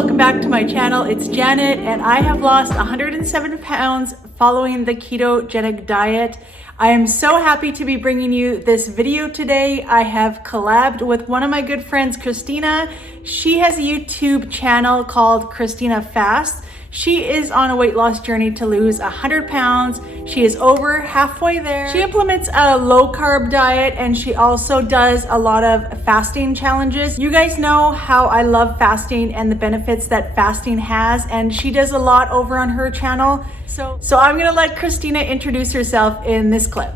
welcome back to my channel. It's Janet and I have lost 107 pounds following the ketogenic diet. I am so happy to be bringing you this video today. I have collabed with one of my good friends, Christina. She has a YouTube channel called Christina Fast. She is on a weight loss journey to lose 100 pounds. She is over halfway there. She implements a low carb diet and she also does a lot of fasting challenges. You guys know how I love fasting and the benefits that fasting has, and she does a lot over on her channel. So I'm gonna let Christina introduce herself in this clip.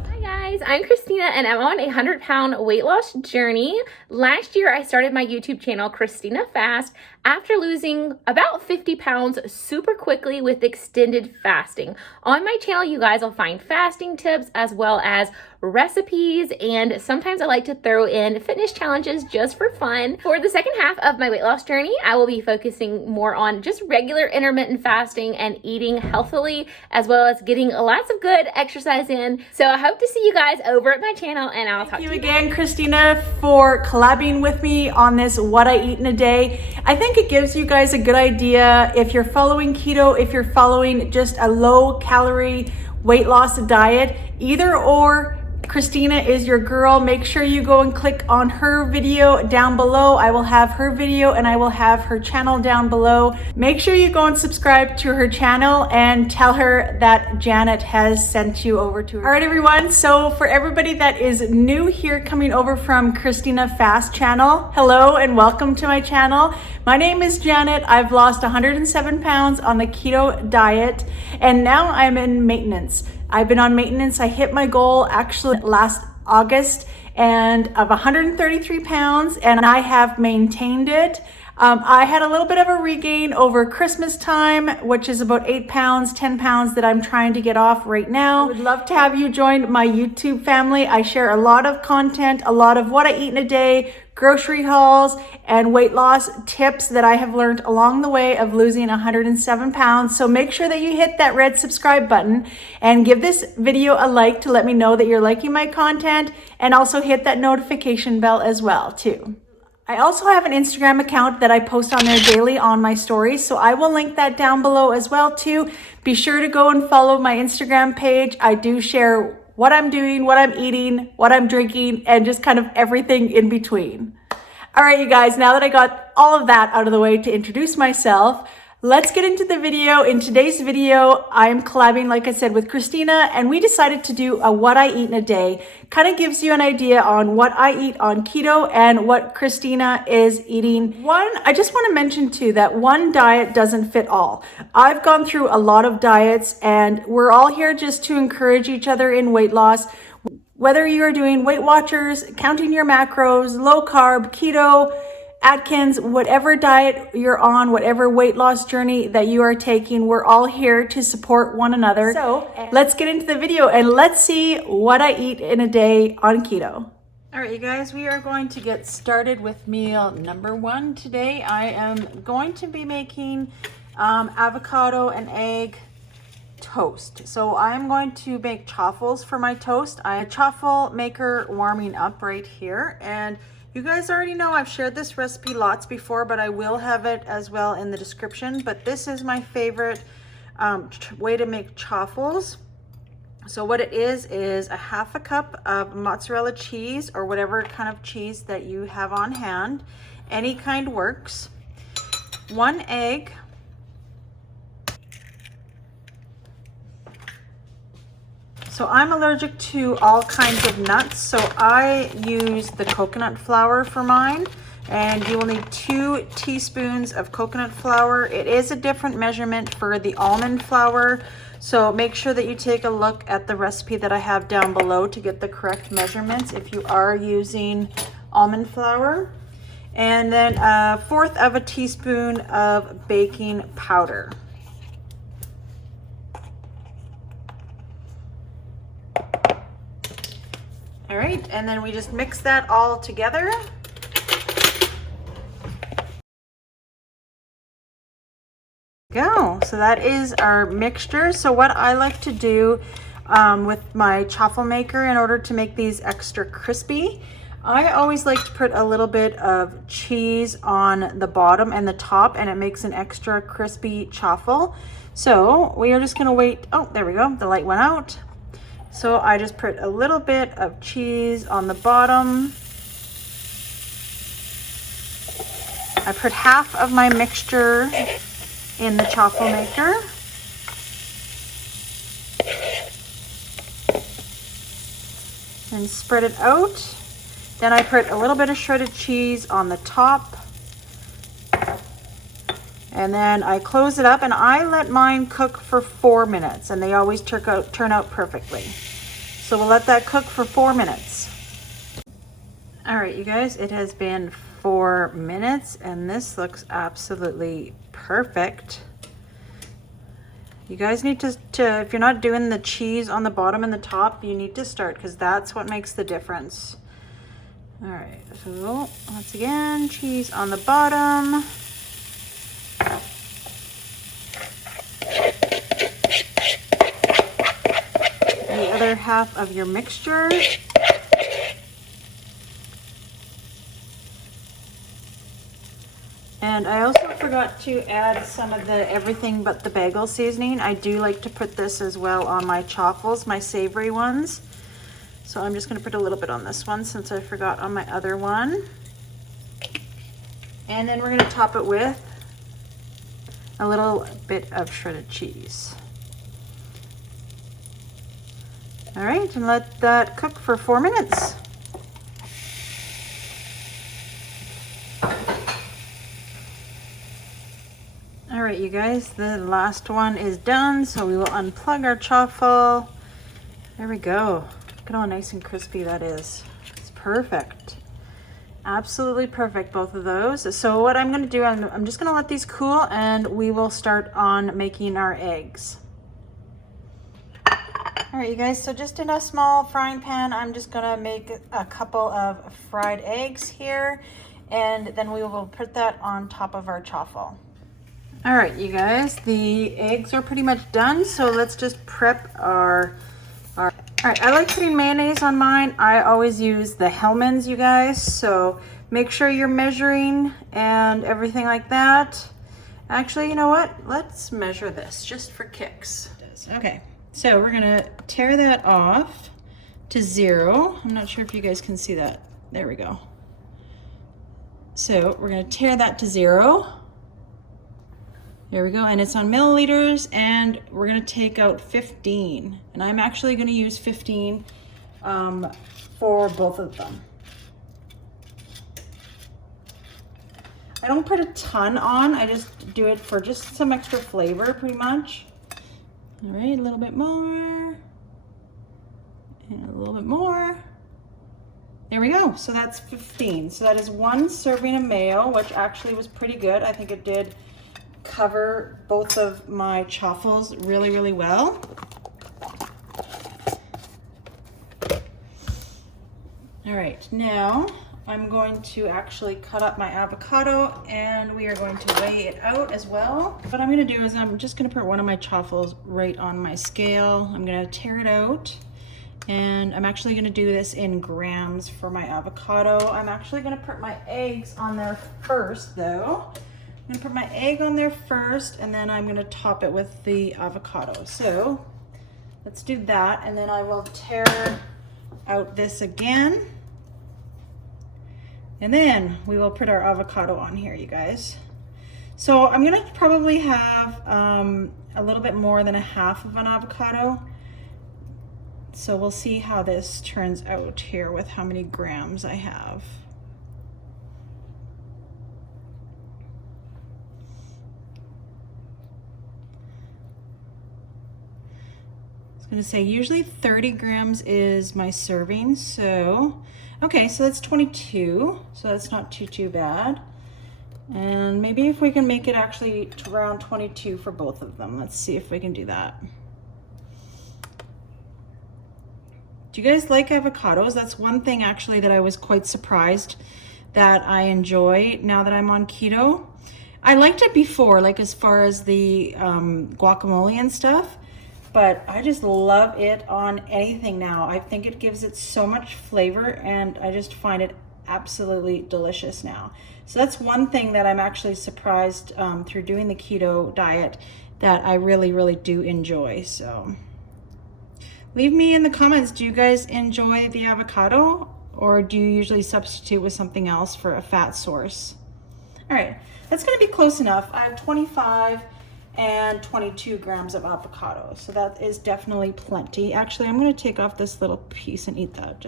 I'm Christina and I'm on a 100-pound weight loss journey. Last year, I started my YouTube channel, Christina Fast, after losing about 50 pounds super quickly with extended fasting. On my channel, you guys will find fasting tips as well as recipes, and sometimes I like to throw in fitness challenges just for fun. For the second half of my weight loss journey, I will be focusing more on just regular intermittent fasting and eating healthily, as well as getting lots of good exercise in. So I hope to see you guys over at my channel, and I'll talk to you again, Christina, for collabing with me on this What I Eat in a Day. I think it gives you guys a good idea if you're following keto, if you're following just a low calorie weight loss diet, either or. Christina is your girl. Make sure you go and click on her video down below. I will have her video and I will have her channel down below. Make sure you go and subscribe to her channel and tell her that Janet has sent you over to her. All right, everyone. So for everybody that is new here coming over from Christina Fast channel, hello and welcome to my channel. My name is Janet. I've lost 107 pounds on the keto diet and now I'm in maintenance. I've been on maintenance. I hit my goal actually last August and of 133 pounds, and I have maintained it. I had a little bit of a regain over Christmas time, which is about 8 pounds, 10 pounds that I'm trying to get off right now. I would love to have you join my YouTube family. I share a lot of content, a lot of what I eat in a day, grocery hauls, and weight loss tips that I have learned along the way of losing 107 pounds. So make sure that you hit that red subscribe button and give this video a like to let me know that you're liking my content, and also hit that notification bell as well too. I also have an Instagram account that I post on there daily on my stories, so I will link that down below as well too. Be sure to go and follow my Instagram page. I do share what I'm doing, what I'm eating, what I'm drinking, and just kind of everything in between. All right, you guys, now that I got all of that out of the way to introduce myself, let's get into the video. In today's video, I'm collabing, like I said, with Christina, and we decided to do a what I eat in a day. Kind of gives you an idea on what I eat on keto and what Christina is eating. I just want to mention too that one diet doesn't fit all. I've gone through a lot of diets and we're all here just to encourage each other in weight loss. Whether you're doing Weight Watchers, counting your macros, low carb, keto, Atkins, whatever diet you're on, whatever weight loss journey that you are taking, we're all here to support one another. So let's get into the video and let's see what I eat in a day on keto. All right, you guys, we are going to get started with meal number one today. I am going to be making avocado and egg toast. So I'm going to make chaffles for my toast. I have a chaffle maker warming up right here, and you guys already know I've shared this recipe lots before, but I will have it as well in the description. But this is my favorite way to make chaffles. So what it is a half a cup of mozzarella cheese or whatever kind of cheese that you have on hand. Any kind works. 1 egg. So I'm allergic to all kinds of nuts, so I use the coconut flour for mine, and you will need 2 teaspoons of coconut flour. It is a different measurement for the almond flour, so make sure that you take a look at the recipe that I have down below to get the correct measurements if you are using almond flour. And then 1/4 of a teaspoon of baking powder. All right, and then we just mix that all together. Go. So that is our mixture. So what I like to do with my chaffle maker in order to make these extra crispy, I always like to put a little bit of cheese on the bottom and the top, and it makes an extra crispy chaffle. So we are just gonna wait. Oh, there we go, the light went out. So I just put a little bit of cheese on the bottom. I put half of my mixture in the chaffle maker. And spread it out. Then I put a little bit of shredded cheese on the top. And then I close it up, and I let mine cook for 4 minutes, and they always turn out perfectly. So we'll let that cook for 4 minutes. All right, you guys, it has been 4 minutes, and this looks absolutely perfect. You guys need to if you're not doing the cheese on the bottom and the top, you need to start, because that's what makes the difference. All right, so once again, cheese on the bottom. The other half of your mixture. And I also forgot to add some of the everything but the bagel seasoning. I do like to put this as well on my chaffles, my savory ones. So I'm just gonna put a little bit on this one since I forgot on my other one. And then we're gonna top it with a little bit of shredded cheese. All right, and let that cook for 4 minutes. All right, you guys, the last one is done, so we will unplug our chaffle. There we go. Look at how nice and crispy that is. It's perfect. Absolutely perfect, both of those. So what I'm gonna do, I'm just gonna let these cool, and we will start on making our eggs. All right, you guys, so just in a small frying pan, I'm just gonna make a couple of fried eggs here, and then we will put that on top of our chaffle. All right, you guys, the eggs are pretty much done, so let's just prep our all right, I like putting mayonnaise on mine. I always use the Hellmann's, you guys, so make sure you're measuring and everything like that. Actually, you know what? Let's measure this just for kicks. Okay, so we're gonna tear that off to 0. I'm not sure if you guys can see that. There we go. So we're gonna tear that to 0. There we go, and it's on milliliters, and we're gonna take out 15. And I'm actually gonna use 15 for both of them. I don't put a ton on, I just do it for just some extra flavor, pretty much. All right, a little bit more, and a little bit more. There we go, so that's 15. So that is 1 serving of mayo, which actually was pretty good. I think it did cover both of my chaffles really, really well. All right, now I'm going to actually cut up my avocado, and we are going to weigh it out as well. What I'm gonna do is I'm just gonna put one of my chaffles right on my scale. I'm gonna tear it out, and I'm actually gonna do this in grams for my avocado. I'm actually gonna put my eggs on there first though. I'm gonna put my egg on there first, and then I'm gonna top it with the avocado. So let's do that, and then I will tear out this again. And then we will put our avocado on here, you guys. So I'm gonna probably have a little bit more than a half of an avocado. So we'll see how this turns out here with how many grams I have. I'm gonna say usually 30 grams is my serving, so okay, so that's 22, so that's not too bad. And maybe if we can make it actually to around 22 for both of them. Let's see if we can do that. Do you guys like avocados? That's one thing actually that I was quite surprised that I enjoy now that I'm on keto. I liked it before, like as far as the guacamole and stuff. but I just love it on anything now. I think it gives it so much flavor, and I just find it absolutely delicious now. So that's one thing that I'm actually surprised through doing the keto diet that I really do enjoy. So leave me in the comments, do you guys enjoy the avocado, or do you usually substitute with something else for a fat source? All right, that's gonna be close enough. I have 25 and 22 grams of avocado, so that is definitely plenty. Actually, I'm gonna take off this little piece and eat that,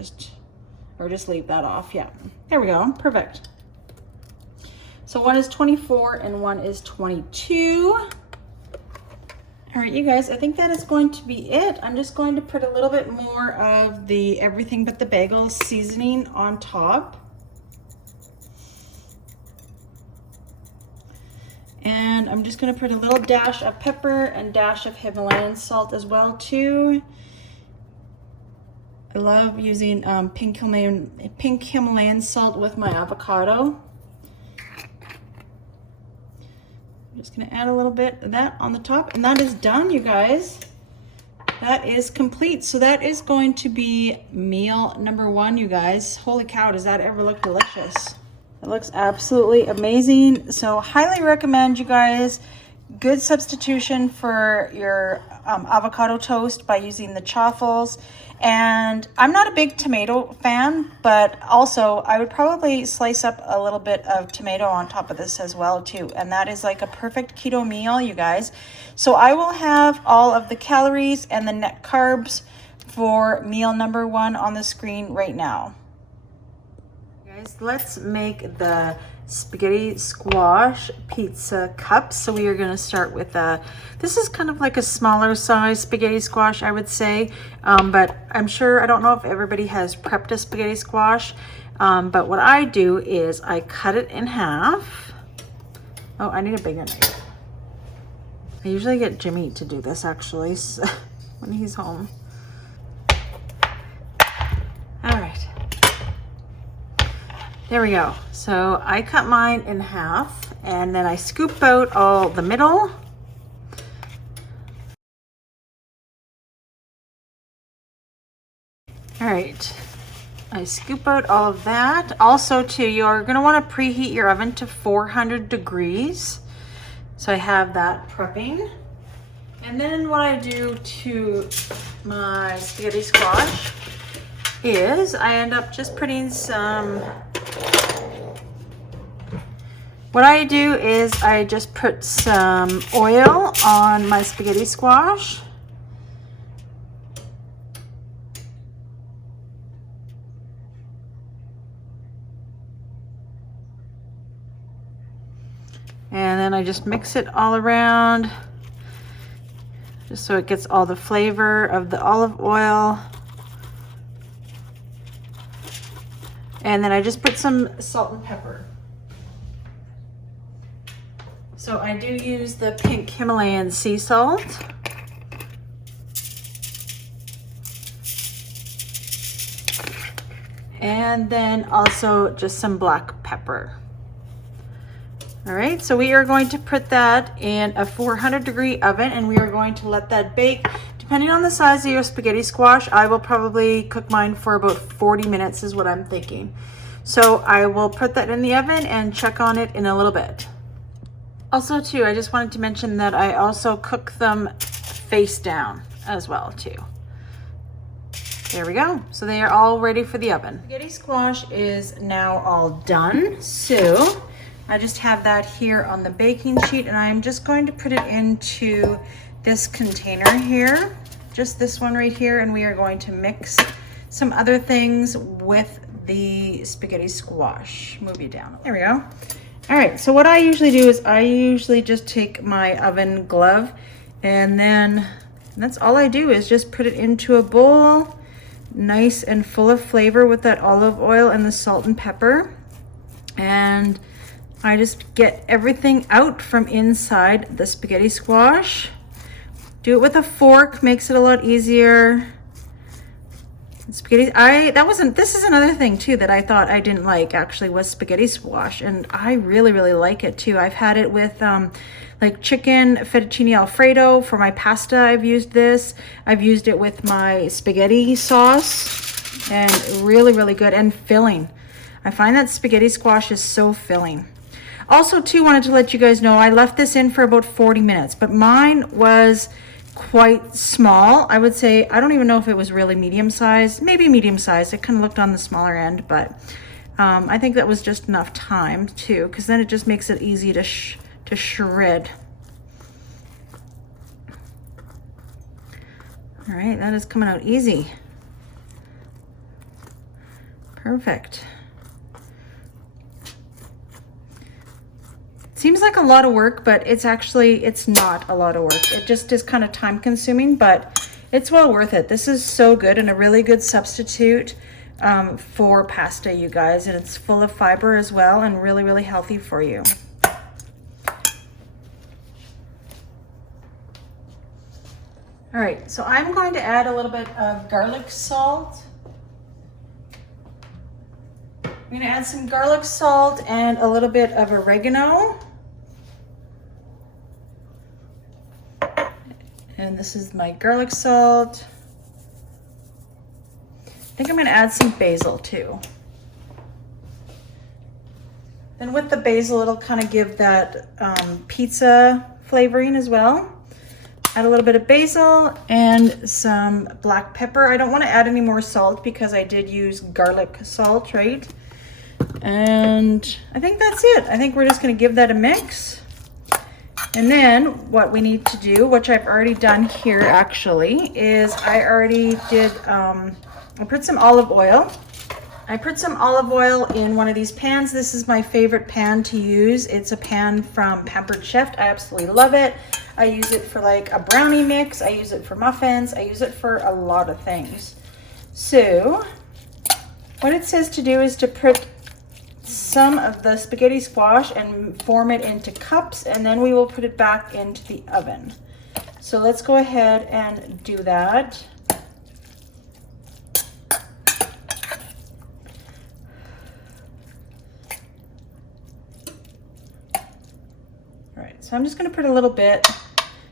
or just leave that off. Yeah, there we go, perfect. So one is 24 and one is 22. All right, you guys, I think that is going to be it. I'm just going to put a little bit more of the everything but the bagel seasoning on top. And I'm just gonna put a little dash of pepper and dash of Himalayan salt as well too. I love using pink Himalayan salt with my avocado. I'm just gonna add a little bit of that on the top, and that is done, you guys. That is complete. So that is going to be meal number 1, you guys. Holy cow, does that ever look delicious? It looks absolutely amazing. So highly recommend, you guys. Good substitution for your avocado toast by using the chaffles. And I'm not a big tomato fan, but also I would probably slice up a little bit of tomato on top of this as well too. And that is like a perfect keto meal, you guys. So I will have all of the calories and the net carbs for meal number 1 on the screen right now. Guys, let's make the spaghetti squash pizza cups. So we are going to start with this is kind of like a smaller size spaghetti squash, I would say, but I'm sure, I don't know if everybody has prepped a spaghetti squash, but what I do is I cut it in half. Oh, I need a bigger knife. I usually get Jimmy to do this actually, so when he's home. All right. There we go. So I cut mine in half, and then I scoop out all the middle. All right, I scoop out all of that. Also too, you're gonna wanna preheat your oven to 400 degrees. So I have that prepping. And then what I do to my spaghetti squash is I end up just putting some, what I do is I just put some oil on my spaghetti squash. And then I just mix it all around, just so it gets all the flavor of the olive oil. And then I just put some salt and pepper. So I do use the pink Himalayan sea salt. And then also just some black pepper. All right, so we are going to put that in a 400-degree oven, and we are going to let that bake. Depending on the size of your spaghetti squash, I will probably cook mine for about 40 minutes is what I'm thinking. So I will put that in the oven and check on it in a little bit. Also too, I just wanted to mention that I also cook them face down as well too. There we go. So they are all ready for the oven. Spaghetti squash is now all done. So I just have that here on the baking sheet, and I'm just going to put it into this container here, just this one right here, and we are going to mix some other things with the spaghetti squash. Move you down. There we go. All right, so what I usually do is I usually just take my oven glove, and then that's all I do is just put it into a bowl, nice and full of flavor with that olive oil and the salt and pepper. And I just get everything out from inside the spaghetti squash. Do it with a fork, makes it a lot easier. Spaghetti, this is another thing too that I thought I didn't like actually, was spaghetti squash, and I really like it too. I've had it with like chicken fettuccine alfredo. For my pasta, I've used this. I've used it with my spaghetti sauce, and really, really good and filling. I find that spaghetti squash is so filling. Also, too, wanted to let you guys know, I left this in for about 40 minutes, but mine was quite small. I would say, I don't even know if it was really medium sized, maybe medium sized. It kind of looked on the smaller end, but I think that was just enough time too, because then it just makes it easy to shred. All right, that is coming out easy. Perfect. Seems like a lot of work, but it's not a lot of work. It just is kind of time consuming, but it's well worth it. This is so good and a really good substitute for pasta, you guys. And it's full of fiber as well and really, really healthy for you. All right, so I'm going to add a little bit of garlic salt. I'm gonna add some garlic salt and a little bit of oregano. And this is my garlic salt. I think I'm gonna add some basil too. Then with the basil, it'll kind of give that pizza flavoring as well. Add a little bit of basil and some black pepper. I don't want to add any more salt because I did use garlic salt, right? And I think that's it. I think we're just going to give that a mix. And then what we need to do, which I've already done here actually, is I already did, I put some olive oil. I put some olive oil in one of these pans. This is my favorite pan to use. It's a pan from Pampered Chef. I absolutely love it. I use it for like a brownie mix. I use it for muffins. I use it for a lot of things. So what it says to do is to put some of the spaghetti squash and form it into cups, and then we will put it back into the oven. So let's go ahead and do that. All right, so I'm just going to put a little bit.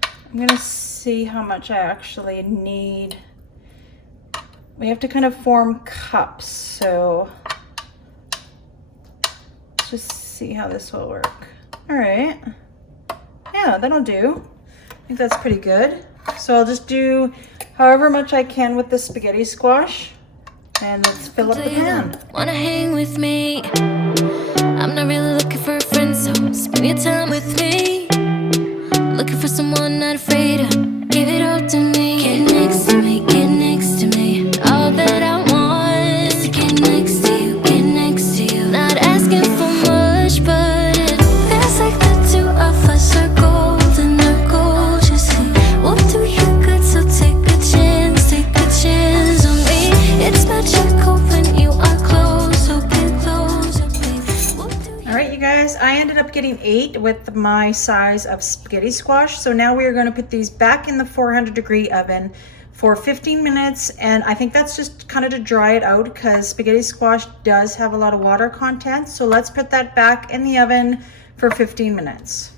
I'm going to see how much I actually need. We have to kind of form cups, so just see how this will work. All right, yeah, that'll do. I think that's pretty good. So I'll just do however much I can with the spaghetti squash, and let's fill up the pan. Wanna hang with me? I'm not really looking for a friend, so spend your time with me. Looking for someone not afraid to give it all to me. Get next to me, get next to me. All that I want is to get next to you, get next to you. Not asking for much, but it feels like the two of us are golden, are gorgeous. We'll do you good, so take a chance on me. It's magical when you are close, so get closer, baby. We'll do you. All right, you guys, I ended up getting 8 with my size of spaghetti squash. So now we are going to put these back in the 400-degree oven for 15 minutes. And I think that's just kind of to dry it out because spaghetti squash does have a lot of water content. So let's put that back in the oven for 15 minutes.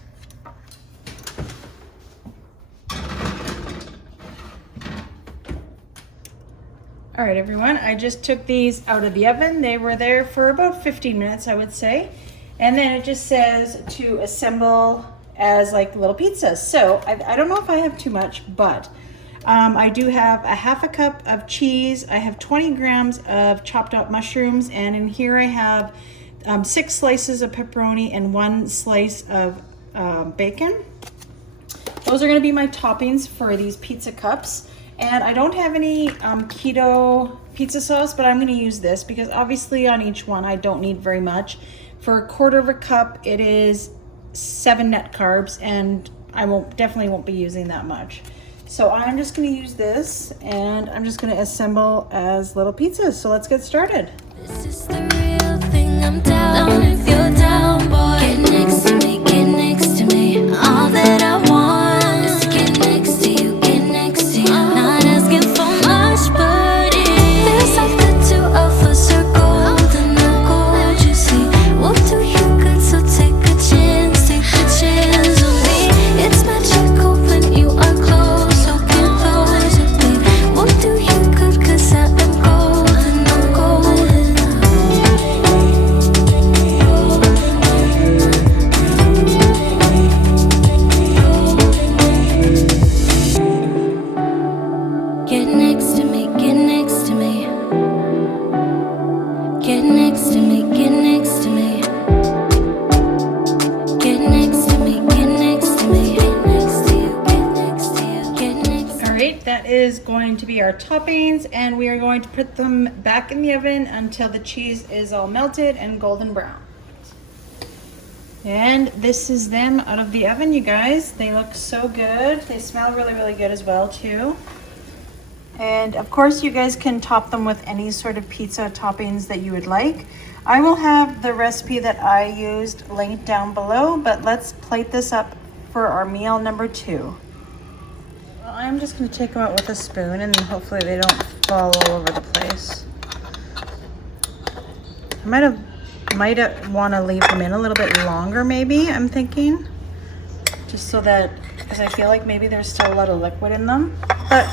All right, everyone, I just took these out of the oven. They were there for about 15 minutes, I would say. And then it just says to assemble as like little pizzas. So I don't know if I have too much, but I do have a half a cup of cheese. I have 20 grams of chopped up mushrooms. And in here I have 6 slices of pepperoni and 1 slice of bacon. Those are gonna be my toppings for these pizza cups. And I don't have any keto pizza sauce, but I'm gonna use this because obviously on each one I don't need very much. For a quarter of a cup, it is 7 net carbs, and I definitely won't be using that much. So I'm just gonna use this, and I'm just gonna assemble as little pizzas. So let's get started. This is the real thing. I'm down if you're down, boy. Get next to me, get next to me. All that I want is to get next to you, get next to you. Not asking for much, but it feels like the two of us are golden, are gorgeous. We'll do you good, so take a chance on me. that is going to be our toppings, and we are going to put them back in the oven until the cheese is all melted and golden brown. And this is them out of the oven, you guys. They look so good. They smell really, really good as well too. And of course you guys can top them with any sort of pizza toppings that you would like. I will have the recipe that I used linked down below, but let's plate this up for our meal number 2. Well, I'm just gonna take them out with a spoon and hopefully they don't fall all over the place. I might want to leave them in a little bit longer, maybe, I'm thinking. Just so that, because I feel like maybe there's still a lot of liquid in them. But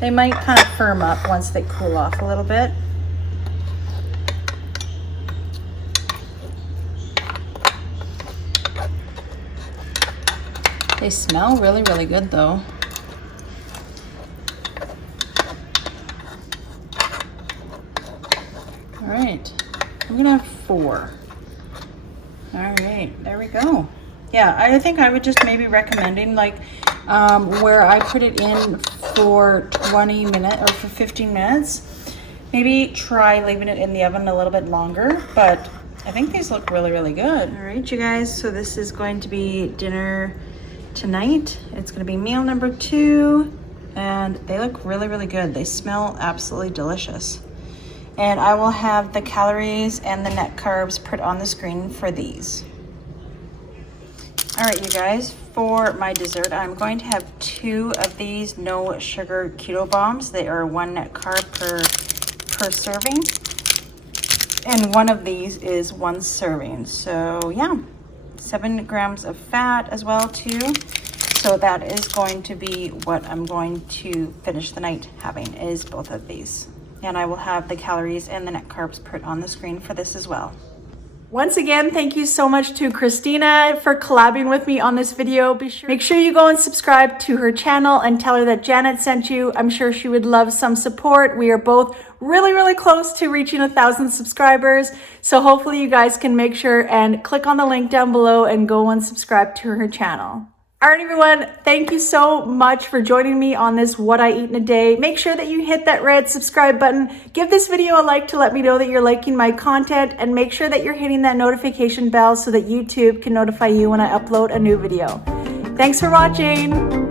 they might kind of firm up once they cool off a little bit. They smell really, really good though. All right, I'm gonna have 4. All right, there we go. Yeah, I think I would just maybe recommending like where I put it in for 20 minutes or for 15 minutes. Maybe try leaving it in the oven a little bit longer, but I think these look really, really good. All right, you guys, so this is going to be dinner tonight. It's gonna be meal number 2, and they look really, really good. They smell absolutely delicious. And I will have the calories and the net carbs put on the screen for these. All right, you guys, for my dessert, I'm going to have 2 of these no sugar keto bombs. They are 1 net carb per serving. And one of these is 1 serving. So yeah, 7 grams of fat as well too. So that is going to be what I'm going to finish the night having, is both of these. And I will have the calories and the net carbs put on the screen for this as well. Once again, thank you so much to Christina for collabing with me on this video. Make sure you go and subscribe to her channel and tell her that Janet sent you. I'm sure she would love some support. We are both really, really close to reaching 1,000 subscribers. So hopefully you guys can make sure and click on the link down below and go and subscribe to her channel. All right, everyone, thank you so much for joining me on this What I Eat in a Day. Make sure that you hit that red subscribe button. Give this video a like to let me know that you're liking my content, and make sure that you're hitting that notification bell so that YouTube can notify you when I upload a new video. Thanks for watching.